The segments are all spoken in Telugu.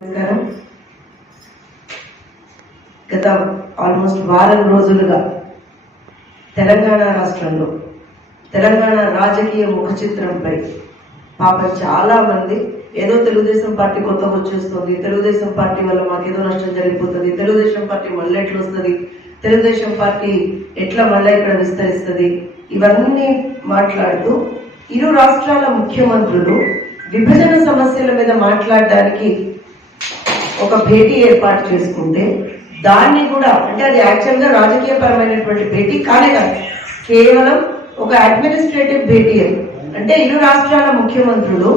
నమస్కారం. గత ఆల్మోస్ట్ వారం రోజులుగా తెలంగాణ రాష్ట్రంలో తెలంగాణ రాజకీయ ముఖ చిత్రంపై పాపం చాలా మంది ఏదో తెలుగుదేశం పార్టీ కొత్తగా వచ్చేస్తుంది, తెలుగుదేశం పార్టీ వల్ల మాకేదో నష్టం జరిగిపోతుంది, తెలుగుదేశం పార్టీ మళ్ళీ ఎట్లా వస్తుంది, తెలుగుదేశం పార్టీ ఎట్లా మళ్ళీ ఇక్కడ విస్తరిస్తుంది, ఇవన్నీ మాట్లాడుతూ ఇరు రాష్ట్రాల ముఖ్యమంత్రులు విభజన సమస్యల మీద మాట్లాడడానికి ఒక భేటీ ఏర్పాటు చేసుకుంటే దాన్ని కూడా అంటే అది యాక్చువల్గా రాజకీయ పరమైనటువంటి భేటీ కానే కాదు, కేవలం ఒక అడ్మినిస్ట్రేటివ్ భేటీ. అంటే ఇరు రాష్ట్రాల ముఖ్యమంత్రులు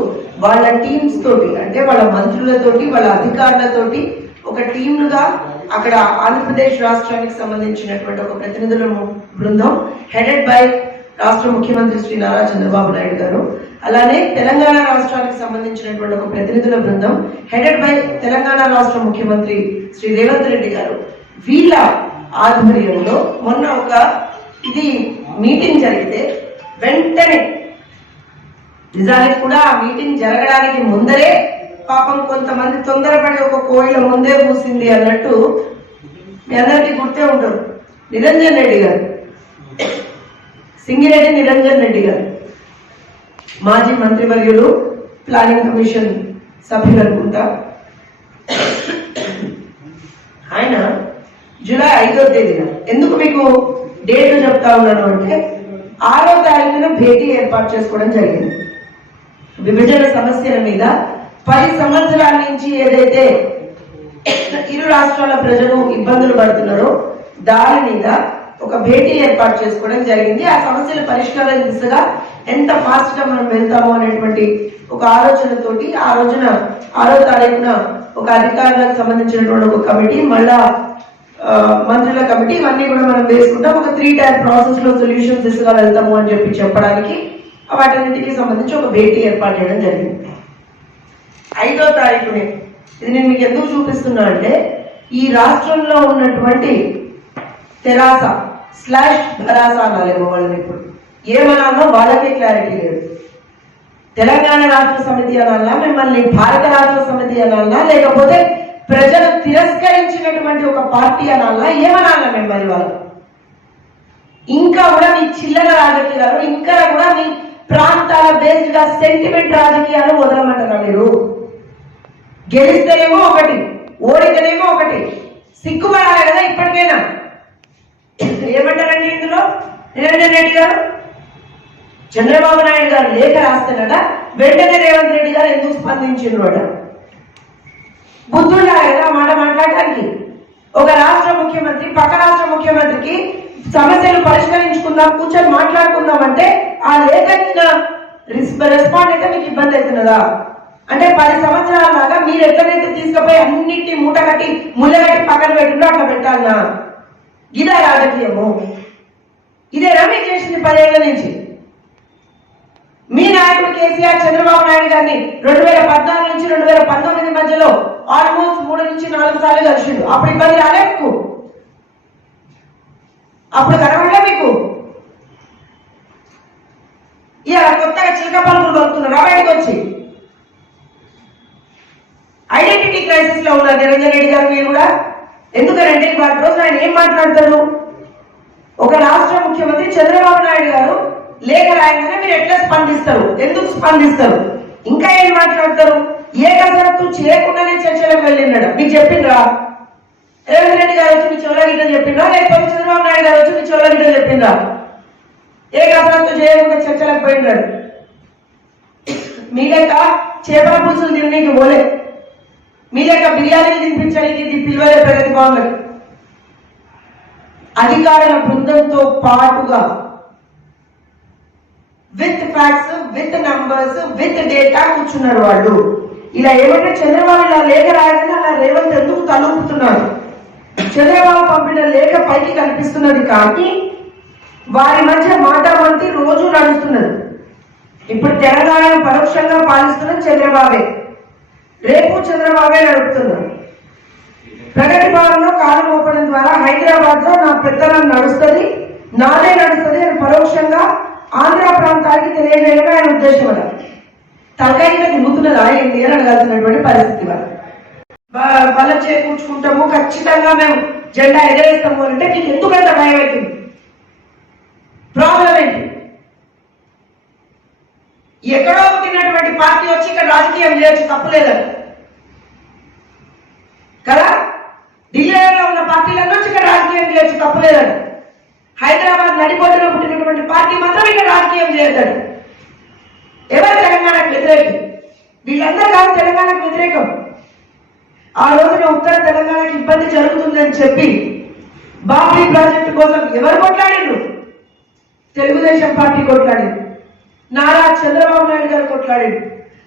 వాళ్ళ టీమ్స్ తోటి అంటే వాళ్ళ మంత్రులతోటి వాళ్ళ అధికారులతోటి ఒక టీమ్లుగా అక్కడ ఆంధ్రప్రదేశ్ రాష్ట్రానికి సంబంధించినటువంటి ఒక ప్రతినిధుల బృందం హెడెడ్ బై రాష్ట్ర ముఖ్యమంత్రి శ్రీ నారా చంద్రబాబు నాయుడు గారు, అలానే తెలంగాణ రాష్ట్రానికి సంబంధించినటువంటి ఒక ప్రతినిధుల బృందం హెడెడ్ బై తెలంగాణ రాష్ట్ర ముఖ్యమంత్రి శ్రీ రేవంత్ రెడ్డి గారు, వీళ్ళ ఆధ్వర్యంలో మొన్న ఒక ఇది మీటింగ్ జరిగితే వెంటనే నిజానికి కూడా ఆ మీటింగ్ జరగడానికి ముందరే పాపం కొంతమంది తొందరపడి ఒక కోయిల ముందే కూసింది అన్నట్టు మీ అందరికీ గుర్తే ఉంటారు. నిరంజన్ రెడ్డి గారు, సింగిరెడ్డి నిరంజన్ రెడ్డి గారు మాజీ మంత్రివర్యులు, ప్లానింగ్ కమిషన్ సభ్యులు అనుకుంటా, ఆయన జూలై 5వ తేదీన ఎందుకు మీకు డేట్ చెప్తా ఉన్నాను అంటే 6వ తారీఖున భేటీ ఏర్పాటు చేసుకోవడం జరిగింది. విభజన సమస్యల మీద 10 సంవత్సరాల నుంచి ఏదైతే ఇరు రాష్ట్రాల ప్రజలు ఇబ్బందులు పడుతున్నారో దాని మీద ఒక భేటీ ఏర్పాటు చేసుకోవడం జరిగింది. ఆ సమస్యల పరిష్కారం దిశగా ఎంత ఫాస్ట్ గా మనం వెళ్తాము అనేటువంటి ఒక ఆలోచనతోటి ఆ రోజున 6వ తారీఖున ఒక అధికారులకు సంబంధించినటువంటి ఒక కమిటీ, మళ్ళా మంత్రుల కమిటీ, ఇవన్నీ కూడా మనం వేసుకుంటాం. ఒక 3 టైర్ ప్రాసెస్ లో సొల్యూషన్స్ దిశగా వెళ్తాము అని చెప్పడానికి వాటన్నిటికీ సంబంధించి ఒక భేటీ ఏర్పాటు చేయడం జరిగింది. 5వ తారీఖునే ఇది నేను మీకు ఎందుకు చూపిస్తున్నా అంటే ఈ రాష్ట్రంలో ఉన్నటువంటి తెరాస / భరాస అనాలేమో వాళ్ళని ఇప్పుడు ఏమనాలో వాళ్ళకే క్లారిటీ లేదు. తెలంగాణ రాష్ట్ర సమితి అనాలా, మిమ్మల్ని భారత రాష్ట్ర సమితి అనాలా, లేకపోతే ప్రజలు తిరస్కరించినటువంటి ఒక పార్టీ అనాలా, ఏమనాలా మిమ్మల్ని వాళ్ళు? ఇంకా కూడా మీ చిల్లర రాజకీయాలు, ఇంకా కూడా మీ ప్రాంతాల బేస్డ్ గా సెంటిమెంట్ రాజకీయాలు వదలమంటారా మీరు? గెలిస్తేనేమో ఒకటి, ఓడితేనేమో ఒకటి. సిగ్గుపడాలి కదా ఇప్పటికైనా. ఏమంటారండి ఇందులో నిరంజన్ రెడ్డి గారు? చంద్రబాబు నాయుడు గారు లేఖ రాస్తానట, వెంటనే రేవంత్ రెడ్డి గారు ఎందుకు స్పందించిండ్రు అట? బుద్ధుండాలి కదా మాట మాట్లాడటానికి. ఒక రాష్ట్ర ముఖ్యమంత్రి పక్క రాష్ట్ర ముఖ్యమంత్రికి సమస్యలు పరిష్కరించుకుందాం, కూర్చొని మాట్లాడుకుందాం అంటే ఆ లేఖ రెస్పాండ్ అయితే మీకు ఇబ్బంది అవుతున్నదా? అంటే 10 సంవత్సరాల లాగా మీరు ఎక్కడైతే తీసుకుపోయి అన్నింటినీ మూట కట్టి ముళ్ళగట్టి పక్కన పెట్టిందో అట్లా పెట్టాలనా? ఇదే రాజకీయము? ఇదేనా మీకు చేసింది 10 ఏళ్ల నుంచి? మీ నాయకుడు కేసీఆర్ చంద్రబాబు నాయుడు గారిని 2014 నుంచి 2019 మధ్యలో ఆల్మోస్ట్ 3 నుంచి 4 సార్లు కలిసిండు. అప్పుడు ఇబ్బంది రాలే మీకు? అప్పుడు కనబడలే మీకు? ఇలా కొత్తగా చిలక పలుకులు దొరుకుతున్నారు బయటకు వచ్చి. ఐడెంటిటీ క్రైసిస్ లో ఉన్నారు నిరంజన్ రెడ్డి గారు మీరు కూడా. ఎందుకంటే వాటి రోజు ఆయన ఏం మాట్లాడతారు? ఒక రాష్ట్ర ముఖ్యమంత్రి చంద్రబాబు నాయుడు గారు లేఖ రాయగానే మీరు ఎట్లా స్పందిస్తారు, ఎందుకు స్పందిస్తారు? ఇంకా ఏం మాట్లాడతారు? ఏ కసరత్తు చేయకుండానే చర్చలకు వెళ్ళినాడు మీకు చెప్పిండ్రా? రేవంత్ రెడ్డి గారు వచ్చి మీ చెవుల గిట్ట చెప్పిండ్రా, లేకపోతే చంద్రబాబు నాయుడు గారు వచ్చి మీ చెవుల గిట్ట చెప్పిండ్రా? ఏ కసరత్తు చేయకుండా చర్చలకు పోయినాడు. మీ లెక్క చేపల పులుసులు తినడానికి పోలే, మీ లెక్క బిర్యానీలు తినిపించడానికి పిలువలే ప్రగతి భవన్లకు. అధికారుల బృందంతో పాటుగా with facts, with numbers, with data కూర్చున్నారు వాళ్ళు. ఇలా ఏమంటే చంద్రబాబు ఇలా లేఖ రాయగానే అలా రేవంత్ ఎందుకు తలూపుతున్నారు? చంద్రబాబు పంపిన లేఖ పైకి కనిపిస్తున్నది కానీ వారి మధ్య మాటామంతి రోజు నడుస్తున్నది. ఇప్పుడు తెలంగాణను పరోక్షంగా పాలిస్తున్న చంద్రబాబే, రేపు చంద్రబాబే నడుపుతున్నారు. ప్రగతి భవన్లో కాలు మోపడం ద్వారా హైదరాబాద్ లో నా పెద్దలం నడుస్తుంది, నాదే నడుస్తుంది అని పరోక్షంగా ఆంధ్ర ప్రాంతానికి తెలియజేయడం ఆయన ఉద్దేశం. తలకాయ తిరుగుతున్నదా ఏంటి అని అడగాల్సినటువంటి పరిస్థితి. బల చేకూర్చుకుంటాము, ఖచ్చితంగా మేము జెండా ఎగరేస్తాము అంటే నీకు ఎందుకంత భయం అవుతుంది? ప్రాబ్లం ఏంటి? ఎక్కడో పుట్టినటువంటి పార్టీ వచ్చి ఇక్కడ రాజకీయం చేయొచ్చు, తప్పులేదా కదా? ఢిల్లీలో ఉన్న పార్టీలను వచ్చి ఇక్కడ రాజకీయం చేయొచ్చు, తప్పులేదని. హైదరాబాద్ నడిబొడ్డులో పుట్టినటువంటి పార్టీ మాత్రం ఇక్కడ రాజకీయం చేయొద్దాడు. ఎవరు తెలంగాణకు వ్యతిరేకం? వీళ్ళందరూ కాదు తెలంగాణకు వ్యతిరేకం. ఆ రోజున ఉత్తర తెలంగాణకి ఇబ్బంది జరుగుతుందని చెప్పి బాబ్రీ ప్రాజెక్టు కోసం ఎవరు కొట్లాడారు? తెలుగుదేశం పార్టీ కొట్లాడింది, నారా చంద్రబాబు నాయుడు గారు కొట్లాడారు,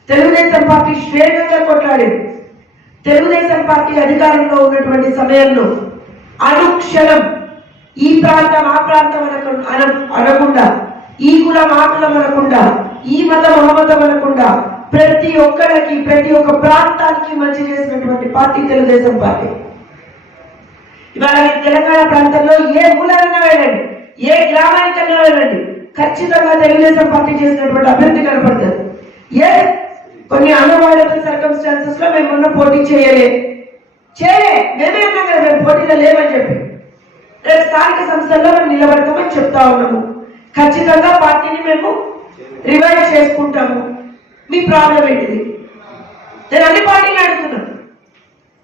తెలుగుదేశం పార్టీ శ్రేణులు కొట్లాడారు. తెలుగుదేశం పార్టీ అధికారంలో ఉన్నటువంటి సమయంలో అనుక్షణం ఈ ప్రాంతం ఆ ప్రాంతం అనకుండా, ఈ కులం ఆ కులం అనకుండా, ఈ మతం ఆ మతం అనకుండా ప్రతి ఒక్కరికి ప్రతి ఒక్క ప్రాంతానికి మంచి చేసినటువంటి పార్టీ తెలుగుదేశం పార్టీ. ఇవాళ తెలంగాణ ప్రాంతంలో ఏ మూలన్నా వెళ్ళండి, ఏ గ్రామానికన్నా వెళ్ళండి, ఖచ్చితంగా తెలుగుదేశం పార్టీ చేసినటువంటి అభివృద్ధి కనపడుతుంది. కొన్ని అన్అవాయిడబుల్ సర్కమ్స్టాన్సెస్ లో మేము మొన్న పోటీ చేయలే, మేమే అన్నాం కదా మేము పోటీలో లేమని చెప్పి. రేపు స్థానిక సంస్థల్లో మేము నిలబడతామని చెప్తా ఉన్నాము. ఖచ్చితంగా పార్టీని మేము రివైవ్ చేసుకుంటాము. మీ ప్రాబ్లం ఏంటిది? నేను అన్ని పార్టీని అడుగుతున్నాను.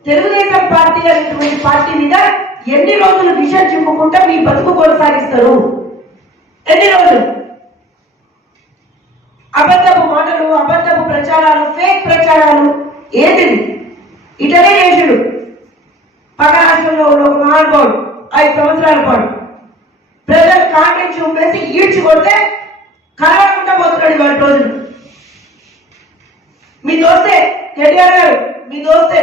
తెలుగుదేశం పార్టీ అనేటువంటి పార్టీ మీద ఎన్ని రోజులు విషయం చెప్పుకుంటా మీ బతుకు కొనసాగిస్తారు? ఎన్ని రోజులు? అబద్ధపు మాటలు, అబద్ధపు ప్రచారాలు, ఫేక్ ప్రచారాలు ఏది? ఇటనే చేసాడు పక్క రాష్ట్రంలో ఉన్న ఒక మహానుభావుడు 5 సంవత్సరాల పాటు ప్రజలు కాంగ్రెస్ చూపేసి ఈడ్చి కొడితే కలవకుండా పోతున్నాడు వాటి రోజులు. మీ దోస్తే కేటీఆర్ గారు, మీ దోస్తే,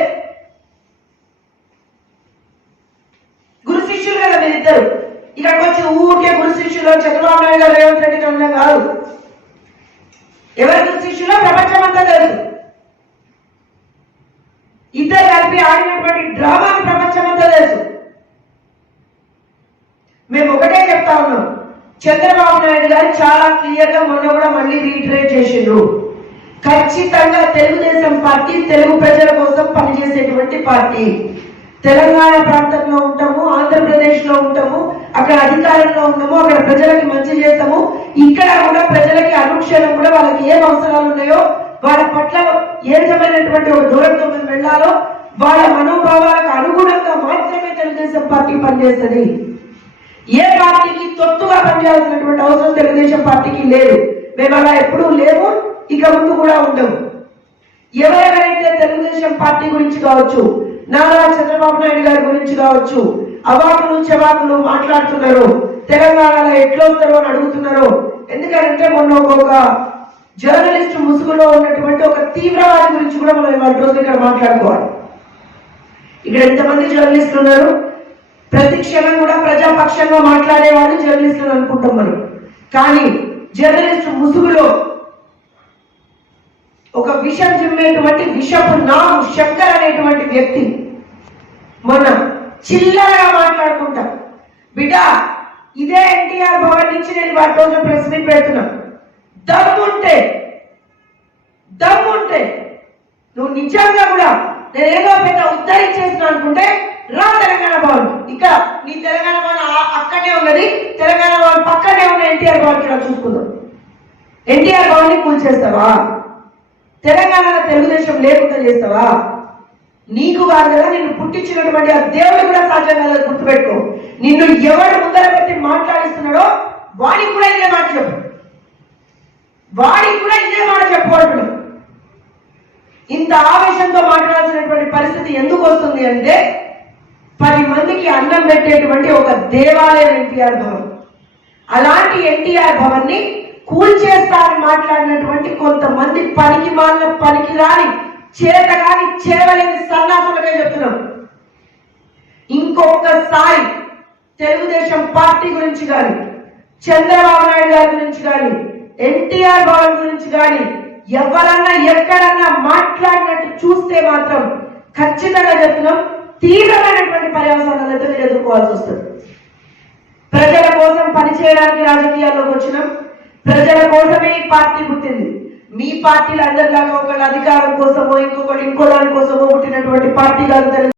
గురు శిష్యులు కదా మీరిద్దరు. ఇక్కడికి వచ్చి ఊరికే గురు శిష్యులు చంద్రబాబు నాయుడు గారు రేవంత్ రెడ్డి అన్నా కాదు. ఎవరి గురు శిష్యులో ప్రపంచం అంతా తెలుసు. ఇద్దరు కలిపి ఆడినటువంటి డ్రామాని ప్రపంచం అంతా తెలుసు. మేము ఒకటే చెప్తా ఉన్నాం, చంద్రబాబు నాయుడు గారు చాలా క్లియర్ గా మొన్న కూడా మళ్ళీ రీటరేట్ చేసిండ్రు. ఖచ్చితంగా తెలుగుదేశం పార్టీ తెలుగు ప్రజల కోసం పనిచేసేటువంటి పార్టీ. తెలంగాణ ప్రాంతంలో ఉంటాము, ఆంధ్రప్రదేశ్ లో ఉంటాము, అక్కడ అధికారంలో ఉన్నాము, అక్కడ ప్రజలకి మంచి చేస్తాము. ఇక్కడ కూడా ప్రజలకి అనుక్షణం కూడా వాళ్ళకి ఏం అవసరాలు ఉన్నాయో, వాళ్ళ పట్ల ఏ విధమైనటువంటి ఒక దూరంతో మేము వెళ్ళాలో, వాళ్ళ మనోభావాలకు అనుగుణంగా మాత్రమే తెలుగుదేశం పార్టీ పనిచేస్తుంది. ఏ పార్టీకి తొత్తుగా పనిచేయాల్సినటువంటి అవసరం తెలుగుదేశం పార్టీకి లేదు. మేము అలా ఎప్పుడూ లేవు, ఇక ముందు కూడా ఉండవు. ఎవరెవరైతే తెలుగుదేశం పార్టీ గురించి కావచ్చు, నారా చంద్రబాబు నాయుడు గారి గురించి కావచ్చు అవాకులు చవాకులు మాట్లాడుతున్నారో, తెలంగాణలో ఎట్లొస్తారో అని అడుగుతున్నారో. ఎందుకంటే మొన్న ఒక జర్నలిస్ట్ ముసుగులో ఉన్నటువంటి ఒక తీవ్రవాది గురించి కూడా మనం ఇవాళ రోజు ఇక్కడ మాట్లాడుకోవాలి. ఇక్కడ ఎంతమంది జర్నలిస్టులు ఉన్నారు? ప్రతి క్షణం కూడా ప్రజాపక్షంగా మాట్లాడేవాళ్ళు జర్నలిస్టులు అనుకుంటాం మనం. కానీ జర్నలిస్టు ముసుగులో ఒక విషం చిమ్మేటువంటి విషపు నాము శంకర్ అనేటువంటి వ్యక్తి మొన్న చిల్లరగా మాట్లాడుకుంటా, బిడ్డ ఇదే ఎన్టీఆర్ భవన్ నుంచి నేను వాటి రోజు ప్రెస్ మీట్ పెడుతున్నా, దమ్ముంటే నువ్వు నిజంగా కూడా నేనేదో పెద్ద ఉద్ధరించేసిన అనుకుంటే రా తెలంగాణ భవన్. ఇక్కడ నీ తెలంగాణ భవన్ అక్కడనే ఉన్నది, తెలంగాణ భవన్ పక్కనే ఉన్న ఎన్టీఆర్ భవన్ కూడా చూసుకుందాం. ఎన్టీఆర్ భవన్ ని కూల్చేస్తావా? తెలంగాణలో తెలుగుదేశం లేకుండా చేస్తావా? నీకు కాదు కదా, నిన్ను పుట్టించినటువంటి ఆ దేవుడు కూడా సాధ్యం కాదు, గుర్తుపెట్టుకో. నిన్ను ఎవడు ముందర పెట్టి మాట్లాడిస్తున్నాడో వాడికి కూడా ఇదే మాట చెప్పు, చెప్పుకుంటున్నాడు. ఇంత ఆవేశంతో మాట్లాడాల్సినటువంటి పరిస్థితి ఎందుకు వస్తుంది అంటే 10 మందికి అన్నం పెట్టేటువంటి ఒక దేవాలయం ఎన్టీఆర్ భవన్. అలాంటి ఎన్టీఆర్ భవన్ ని కూల్చేస్తారని మాట్లాడినటువంటి కొంతమంది పనికి రాని చేతగాని చేవలేని సన్నాసులకే చెప్తున్నాం. ఇంకొకసారి తెలుగుదేశం పార్టీ గురించి కానీ, చంద్రబాబు నాయుడు గారి గురించి కానీ, ఎన్టీఆర్ భవన్ గురించి కానీ ఎవరన్నా ఎక్కడన్నా మాట్లాడినట్టు చూస్తే మాత్రం ఖచ్చితంగా చెప్తున్నాం, తీవ్రమైనటువంటి పర్యవసానాలతో మీరు ఎదుర్కోవాల్సి వస్తుంది. ప్రజల కోసం పనిచేయడానికి రాజకీయాల్లోకి వచ్చినాం, ప్రజల కోసమే ఈ పార్టీ పుట్టింది. మీ పార్టీలు అందరిలాగా ఒకళ్ళు అధికారం కోసమో ఇంకొకళ్ళు ఇంకో దాని కోసమో పుట్టినటువంటి పార్టీ కాదు.